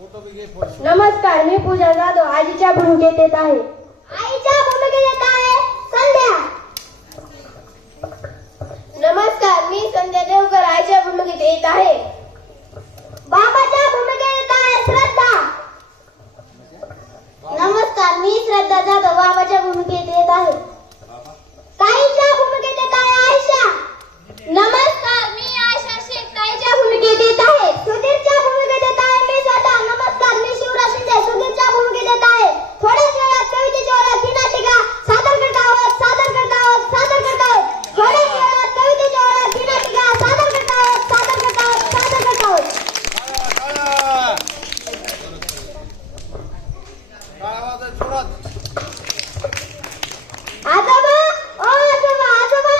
नमस्कार, मी पूजा जाधव आजीच्या भूमिकेत येत आहे. आईच्या भूमिकेत येत आहे संध्या. नमस्कार, मी संध्या देवकर आईच्या भूमिकेत येत आहे. बाबाच्या भूमिकेत येत आहे श्रद्धा. नमस्कार, मी श्रद्धा जाधव बाबाच्या भूमिकेत येत आहे. ताईच्या भूमिकेत येत आहे आयशा. नमस्कार, मी आयशा शेख ताईच्या भूमिकेत येत आहे. सुधीरच्या भूमिकेत येत आहे मी स्वतः. नमस्कार, मी शिवराज शिंदे सुधीरच्या भूमिकेत येत आहे. थोड्याच वेळात कवितेची ओळख ही नाटिका सादर करत आहोत. थोड्याच वेळात कवितेची ओळख ही नाटिका सादर करत आहोत. आजोबा, ओ आजोबा,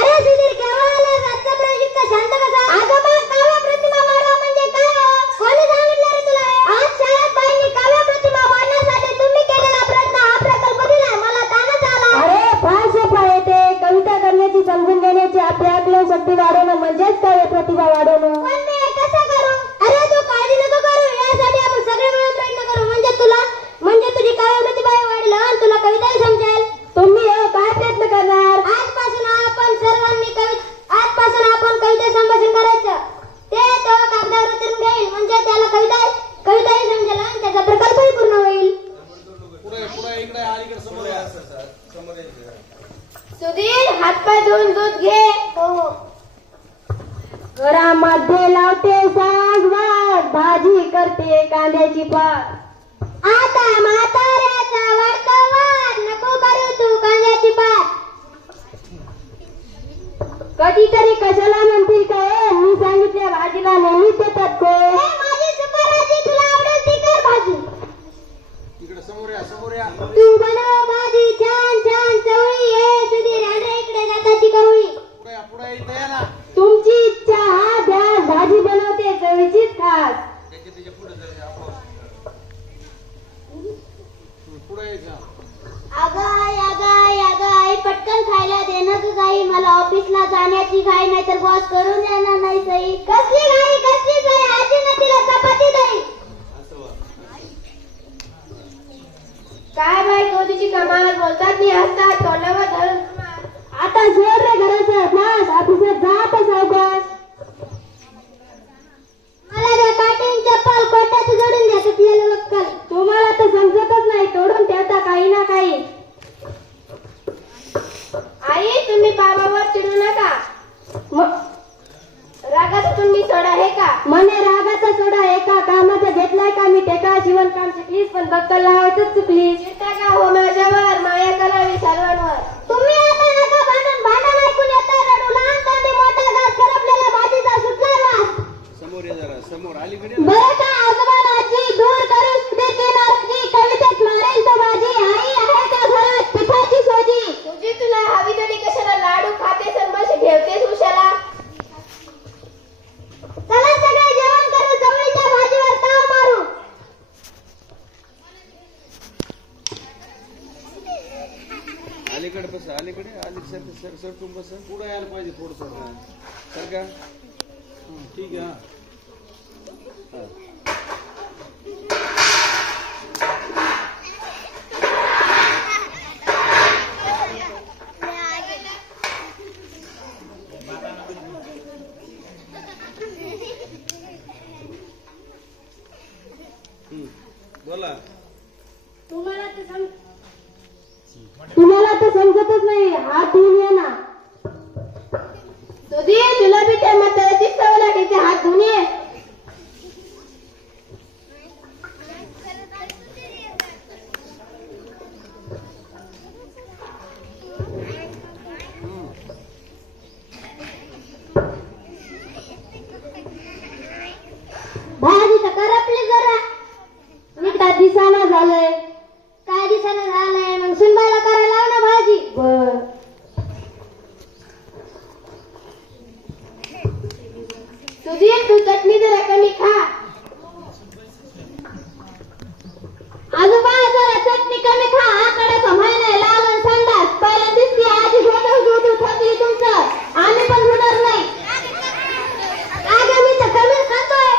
अरे सुधीर केव्हा आला? आजचा प्रयोग शांत बसा. आजोबा, काव्य प्रतिमा वाढवा म्हणजे काय हो? कोणी सांगितलं रे तुला? आज शाळेत बाईंनी काव्य प्रतिमा वाढवण्यासाठी तुम्ही केलेला प्रयत्न हा प्रकल्प दिलाय. मला ताणच आला. अरे फार सोपं आहे ते. कविता करण्याची, समजून घेण्याची आपली आकलन शक्ती वाढवणं म्हणजेच काव्य प्रतिभा वाढवणं. पण मी हे कसं करू? अरे तू काळजी नको करू. यासाठी आपण सगळे मिळून प्रयत्न करू. म्हणजे तुझी काव्य प्रतिभा वाढलं आणि तुला कविताही समजेल. तुम्ही काय प्रयत्न करणार? आजपासून आपण कविता संभाषण करायचं. ते तो कागदावर उतरून घेईल. म्हणजे त्याला कविताही समजेल आणि त्याचा प्रकल्पही पूर्ण होईल. सुधीर, हातपाय धुवून दूध घे. हो. घरामध्ये लावते सागवान, भाजी करते कांद्याची पात. आता म्हाताऱ्याचा वर्तवार, नको करू तू कांद्याची पात. कधीतरी कशाला म्हणतील काय? मी सांगितल्या भाजीला नेहमीच येतात ते. माझी सुपरभाजी तुला आवडेल ती कर भाजी. तू बनव भाजी छान छान चवळी. हे सुधीर, अरे इकडे जाताची कवळी. तुमची इच्छा हा द्या, भाजी बनवते चवीचीच खास. अगं पटकन खायला दे ना ग गाई. मला ऑफिसला जाण्याची घाई, नाहीतर बॉस करून देणार नाही सही. कसली घाई? आजीने तिला चपाती देईल. काय बाई कोणीची कमाल बोलतात मी हसतात तोंडावर धरून. आता जोर रे घराचा बस. ऑफिसात जात सावकाश. मला त्या काटेन चप्पल कोट्यात जोडून द्या तुटलेलं वक्कल. तुम्हाला तर समजतच नाही, तोडून ठेवता काही ना काही. आई, तुम्ही बाबावर चिडू नका. रागातून मी सोडा आहे का? म्हणे रागाचा सोडा आहे का? कामाचा घेतलाय का मी टेका? शिवणकाम शिकलीस पण बक्कल लावायचं चुकलीस. चिंता का हो माझ्यावर, माया करावी सर्वांवर. तुम्ही आता नका भांडण ऐकून येतं रडू. लहान तोंडी मोठा घास, करपलेला भाजीचा सुटला वास. समोर ये जरा, समोर अलीकडे. बरं का आजोबांची दूर करून देते नाराजी. कवितेत मारेल तो बाजी. आई आहे त्या घरात पिठाची सोजी. तुझी तुला हवी तरी कशाला लाडू खाते सर्वश ठेवतेस उशाला. चला सगळे जेवण करू, चवळीच्या भाजीवर ताव मारू. अलीकडे बस, अलीकडे सरकून बस. पुढे यायला पाहिजे थोडस. सर का? ठीक आहे. बोला. तुम्हाला तर समजतच नाही. हात धुवून या ना. सुधीर, तुला बी त्या म्हाताऱ्याची सवय लागायची. हात धुवून ये. भाजी तर करपली जरा. मी काय दिसाना झालंय. काय दिसाना झालंय? मग सुनबाईला करायला लाव ना भाजी. बर. सुधीर, तू चटणी जरा कमी खा. आजोबा, जरा चटणी कमी खा. आकडे कमायला लाल संडास. पहिल्या दिसती आजी दूध थकली तुमचं. आम्ही पण होणार नाही. आगे मी तर कमी खातोय.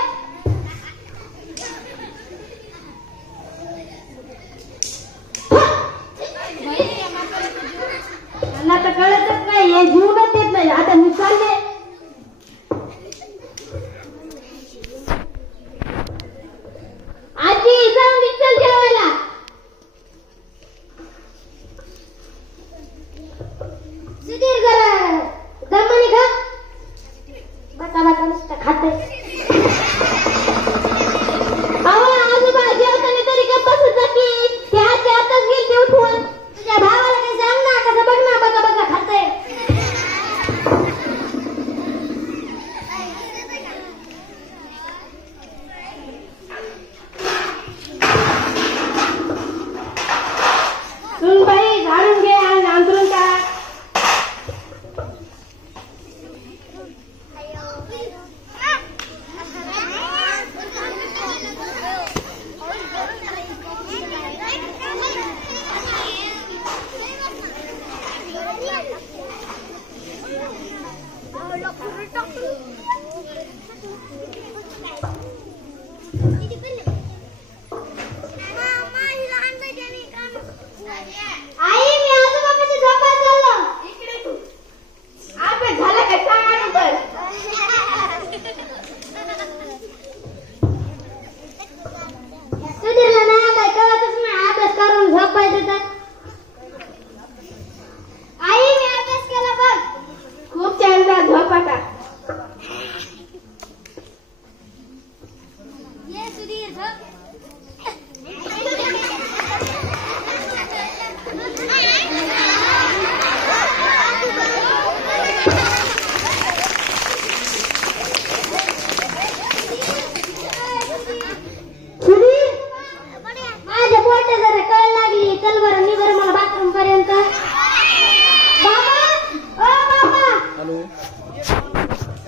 माझ्या पोटात जरा कळ लागली. चल बरं, मी बरं मला बाथरूम पर्यंत.